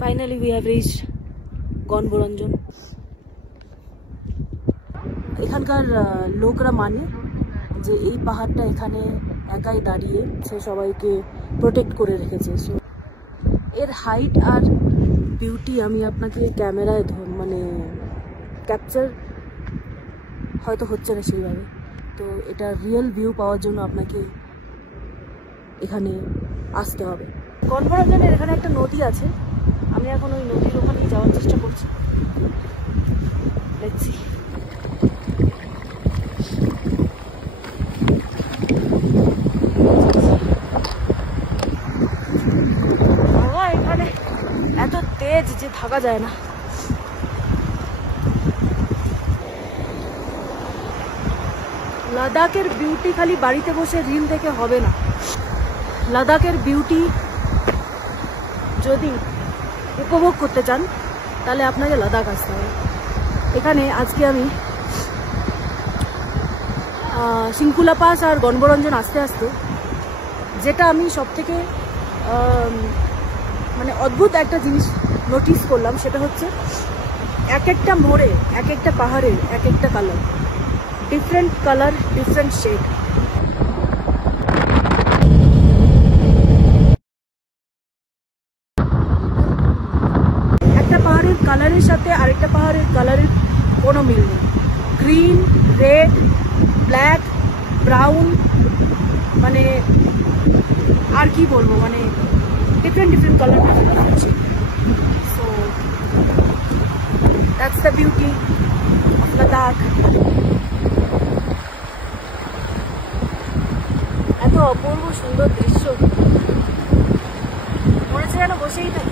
Finally we have reached গণবরঞ্জন। এখানকার লোকরা মানে যে এই পাহাড়টা এখানে একাই দাঁড়িয়ে সে সবাইকে প্রোটেক্ট করে রেখেছে। সো এর হাইট আর বিউটি আমি আপনাকে ক্যামেরায় মানে ক্যাপচার হয়তো হচ্ছে না সেইভাবে। তো এটা রিয়েল ভিউ পাওয়ার জন্য আপনাকে এখানে আসতে হবে। গণবরঞ্জনের এখানে একটা নদী আছে, আমি এখন ওই নদীর ওখানেই যাওয়ার চেষ্টা করছি। Let's see. বাবা এখানে এত তেজ যে থাকা যায় না। লাদাখের বিউটি খালি বাড়িতে বসে রিল দেখে হবে না। লাদাখের বিউটি যদি উপভোগ করতে চান তাহলে আপনাকে লাদাখ আসতে হবে। এখানে আজকে আমি সিংকুলা পাস আর গণবরঞ্জন আসতে আসতে যেটা আমি সব থেকে মানে অদ্ভুত একটা জিনিস নোটিস করলাম, সেটা হচ্ছে এক একটা মোড়ে এক একটা পাহাড়ে এক একটা colour, different colour, different shade. একটা পাহাড়ের কালারের সাথে আরেকটা পাহাড়ের কালারের কোনো মিল নেই। গ্রিন, রেড, ব্ল্যাক, ব্রাউন, মানে আর কি বলবো, মানে ডিফারেন্ট ডিফারেন্ট কালার আছে। So that's the beauty of Ladakh. এত অপূর্ব সুন্দর দৃশ্য, মনে হচ্ছে যেন বসেই থাকি।